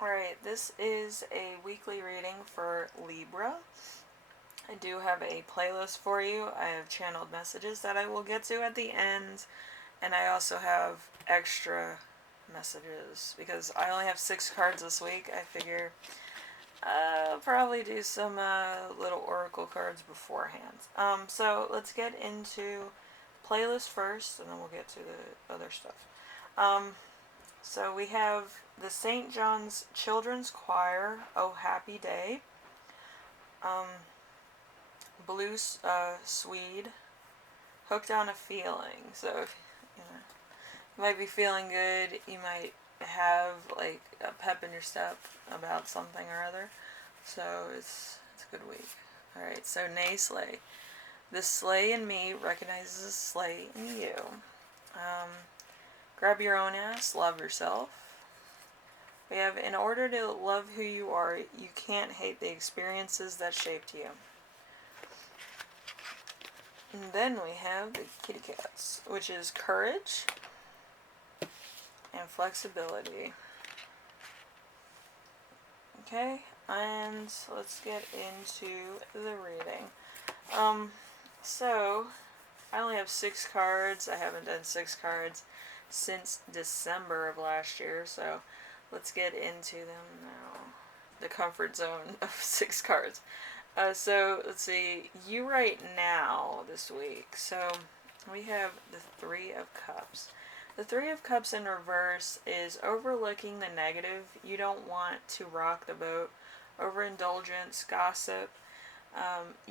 Alright, this is a weekly reading for Libra. I do have a playlist for you. I have channeled messages that I will get to at the end, and I also have extra messages because I only have 6 cards this week. I figure I'll probably do some little oracle cards beforehand. So let's get into playlist first, and then we'll get to the other stuff. So we have the St. John's Children's Choir, Oh Happy Day. Blue Swede, Hooked on a Feeling. So if you might be feeling good, you might have like a pep in your step about something or other. So it's a good week. Alright, so Nay Sleigh. The sleigh in me recognizes a sleigh in you. Grab your own ass, love yourself. We have, in order to love who you are, you can't hate the experiences that shaped you. And then we have the kitty cats, which is courage and flexibility. Okay, and let's get into the reading. So I only have 6 cards. I haven't done 6 cards since December of last year, so let's get into them now. The comfort zone of 6 cards. So let's see, you right now this week. So we have the 3 of Cups. The 3 of Cups in reverse is overlooking the negative. You don't want to rock the boat. Overindulgence, gossip.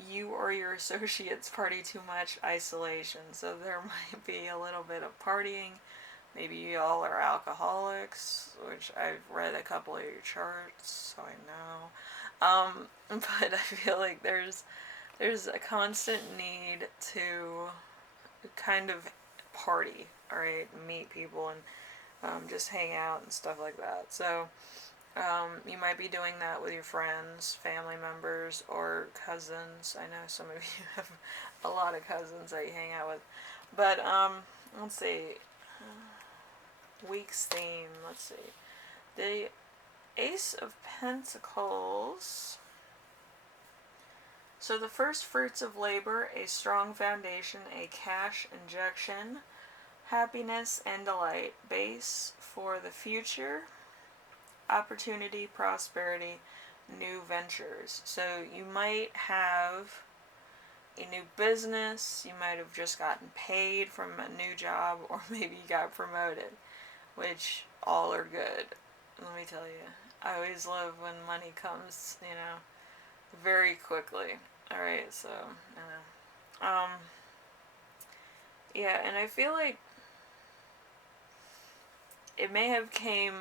You or your associates party too much, isolation. So there might be a little bit of partying. Maybe you all are alcoholics, which I've read a couple of your charts, so I know. But I feel like there's a constant need to kind of party, alright, meet people and just hang out and stuff like that. So you might be doing that with your friends, family members, or cousins. I know some of you have a lot of cousins that you hang out with. But let's see. Week's theme. Let's see. The Ace of Pentacles. So the first fruits of labor, a strong foundation, a cash injection, happiness and delight, base for the future, opportunity, prosperity, new ventures. So you might have a new business, you might have just gotten paid from a new job, or maybe you got promoted, which all are good. Let me tell you, I always love when money comes, very quickly. Alright, so, yeah, and I feel like it may have came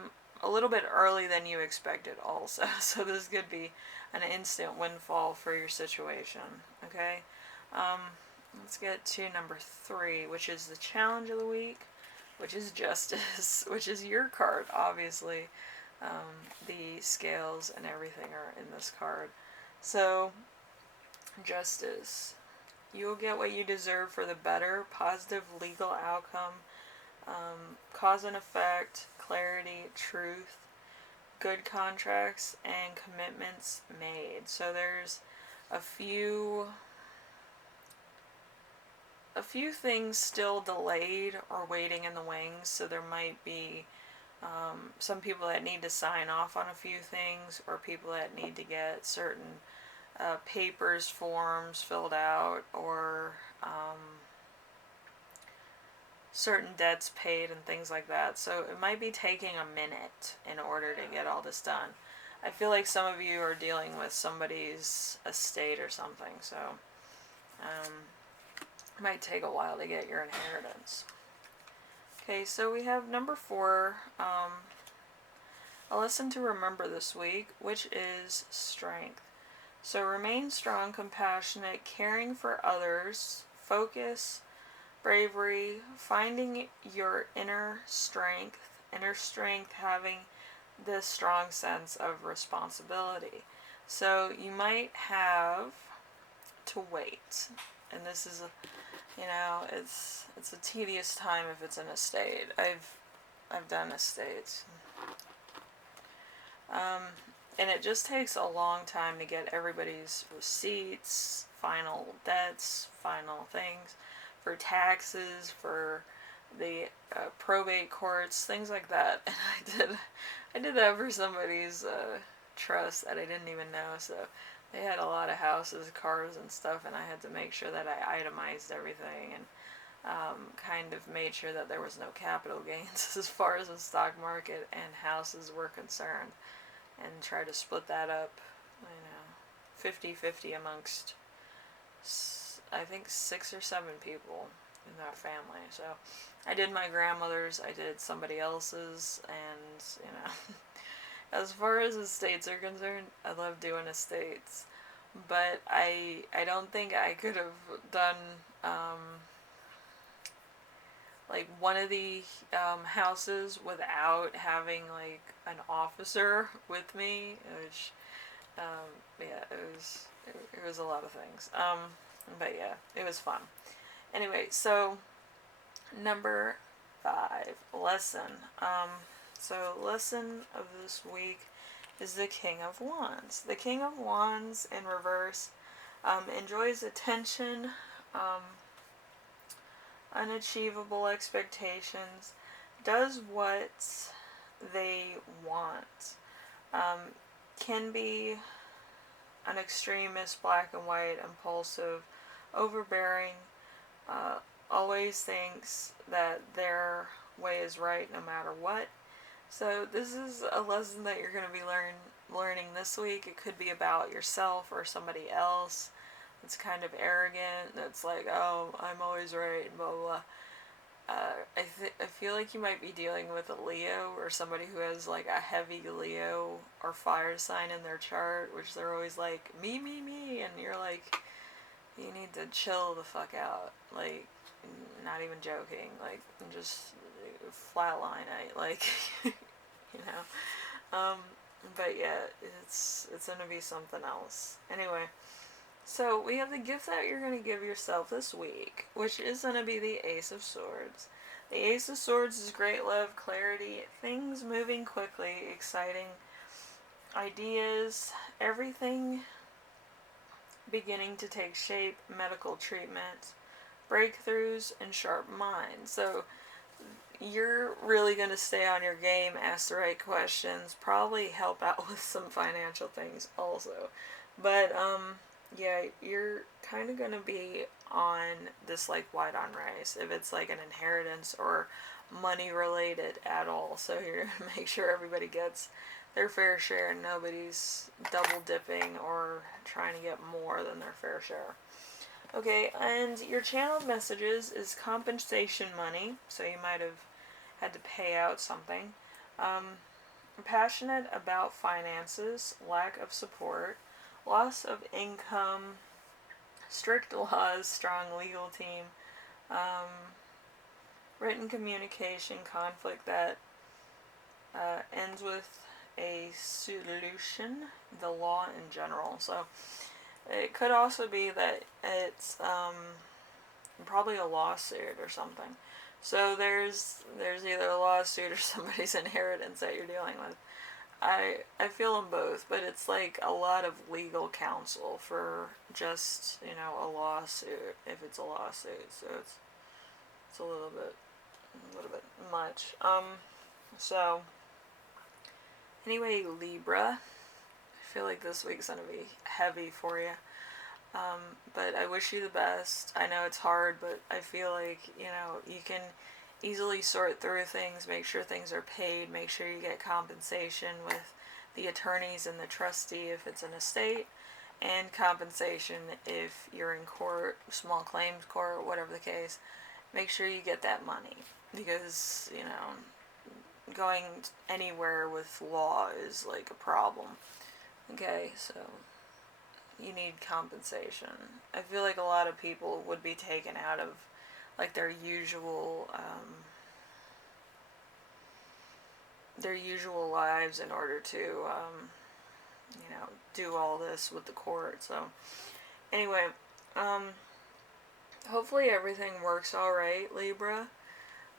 a little bit early than you expected also. So this could be an instant windfall for your situation, okay? Let's get to number 3, which is the challenge of the week, which is justice, which is your card, obviously. The scales and everything are in this card. So, justice. You'll get what you deserve for the better, positive legal outcome, cause and effect, clarity, truth, good contracts, and commitments made. So there's a few things still delayed or waiting in the wings. So there might be some people that need to sign off on a few things, or people that need to get certain papers, forms filled out, or certain debts paid and things like that. So it might be taking a minute in order to get all this done. I feel like some of you are dealing with somebody's estate or something, so it might take a while to get your inheritance. Okay, so we have number 4, a lesson to remember this week, which is strength. So remain strong, compassionate, caring for others, focus, bravery, finding your inner strength having this strong sense of responsibility. So you might have to wait, and this is it's a tedious time if it's an estate. I've done estates. And it just takes a long time to get everybody's receipts, final debts, final things, for taxes, for the probate courts, things like that. And I did that for somebody's trust that I didn't even know. So they had a lot of houses, cars, and stuff, and I had to make sure that I itemized everything and kind of made sure that there was no capital gains as far as the stock market and houses were concerned, and try to split that up, 50-50 amongst, I think, 6 or 7 people in that family. So I did my grandmother's, I did somebody else's, and, as far as estates are concerned, I love doing estates, but I don't think I could have done, like, one of the houses without having, like, an officer with me, which, yeah, it was a lot of things, but yeah, it was fun. Anyway, so, number 5, lesson. So, lesson of this week is the King of Wands. The King of Wands in reverse enjoys attention, unachievable expectations, does what they want, can be an extremist, black and white, impulsive, overbearing, always thinks that their way is right no matter what. So this is a lesson that you're going to be learning this week. It could be about yourself or somebody else. It's kind of arrogant. It's like, oh, I'm always right, blah, blah, blah. I feel like you might be dealing with a Leo or somebody who has like a heavy Leo or fire sign in their chart, which they're always like, me, and you're like, you need to chill the fuck out. Like, not even joking. Like, just flatline. But yeah, it's gonna be something else. Anyway. So, we have the gift that you're going to give yourself this week, which is going to be the Ace of Swords. The Ace of Swords is great love, clarity, things moving quickly, exciting ideas, everything beginning to take shape, medical treatment, breakthroughs, and sharp minds. So, you're really going to stay on your game, ask the right questions, probably help out with some financial things also. But, yeah, you're kind of going to be on this, like, white on rice, if it's, like, an inheritance or money related at all. So you're going to make sure everybody gets their fair share and nobody's double dipping or trying to get more than their fair share. Okay, and your channeled messages is compensation money, so you might have had to pay out something. Passionate about finances, lack of support, loss of income, strict laws, strong legal team, written communication, conflict that ends with a solution, the law in general. So it could also be that it's probably a lawsuit or something. So there's either a lawsuit or somebody's inheritance that you're dealing with. I feel them both, but it's like a lot of legal counsel for just, a lawsuit, if it's a lawsuit. So it's a little bit much. So anyway, Libra, I feel like this week's gonna be heavy for you. But I wish you the best. I know it's hard, but I feel like, you can easily sort through things, make sure things are paid, make sure you get compensation with the attorneys and the trustee if it's an estate, and compensation if you're in court, small claims court, whatever the case. Make sure you get that money, because, going anywhere with law is like a problem. Okay, so you need compensation. I feel like a lot of people would be taken out of, like, their usual lives in order to, do all this with the court. So, anyway, hopefully everything works alright, Libra.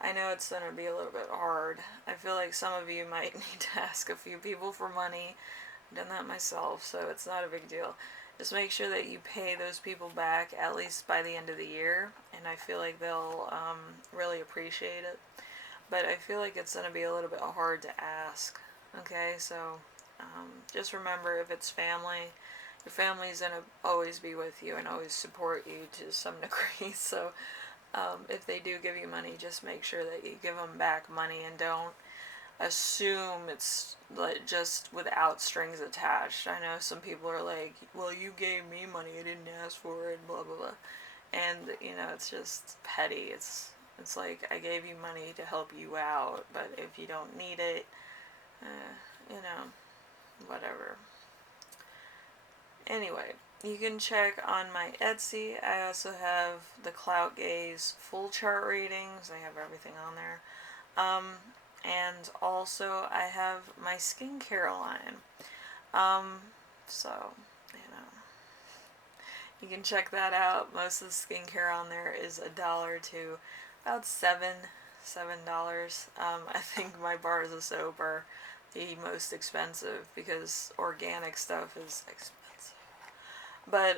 I know it's going to be a little bit hard. I feel like some of you might need to ask a few people for money. I've done that myself, so it's not a big deal. Just make sure that you pay those people back at least by the end of the year, and I feel like they'll really appreciate it. But I feel like it's going to be a little bit hard to ask. Okay, so just remember, if it's family, your family's going to always be with you and always support you to some degree. So if they do give you money, just make sure that you give them back money and don't assume it's like just without strings attached. I know some people are like, well, you gave me money, I didn't ask for it, blah blah blah. And it's just petty. It's like, I gave you money to help you out, but if you don't need it, whatever. Anyway, you can check on my Etsy. I also have the Clout Gaze full chart readings. I have everything on there. And also I have my skincare line. So, you can check that out. Most of the skincare on there is $1 to about $7. I think my bars of soap are the most expensive because organic stuff is expensive. But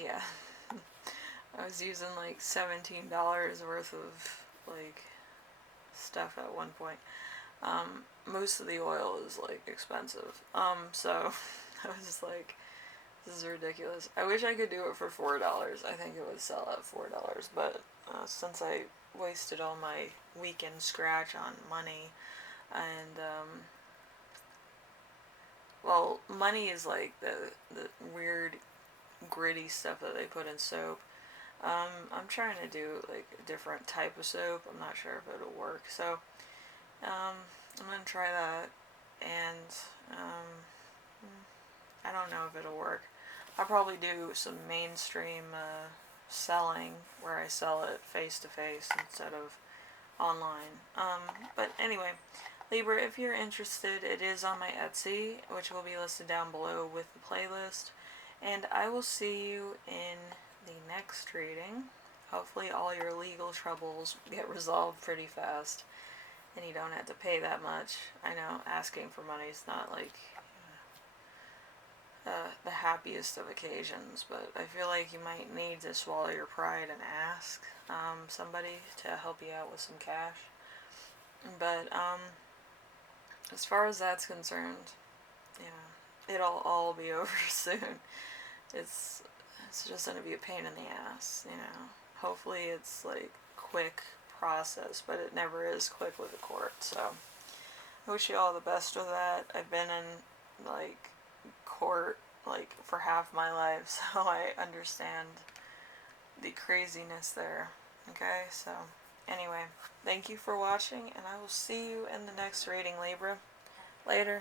yeah, I was using like $17 worth of like stuff at one point. Most of the oil is like expensive. So I was just like, this is ridiculous. I wish I could do it for $4. I think it would sell at $4, but since I wasted all my weekend scratch on money, and well, money is like the weird gritty stuff that they put in soap. I'm trying to do like a different type of soap. I'm not sure if it'll work, so I'm gonna try that, and I don't know if it'll work. I'll probably do some mainstream selling where I sell it face to face instead of online. But anyway, Libra, if you're interested, it is on my Etsy, which will be listed down below with the playlist. And I will see you in the next reading. Hopefully all your legal troubles get resolved pretty fast and you don't have to pay that much. I know asking for money is not like the happiest of occasions, but I feel like you might need to swallow your pride and ask somebody to help you out with some cash. But as far as that's concerned, it'll all be over soon. It's just gonna be a pain in the ass, Hopefully it's like quick process, but it never is quick with the court. So I wish you all the best with that. I've been in like court like for half my life, so I understand the craziness there. Okay, so anyway, thank you for watching, and I will see you in the next reading, Libra. Later.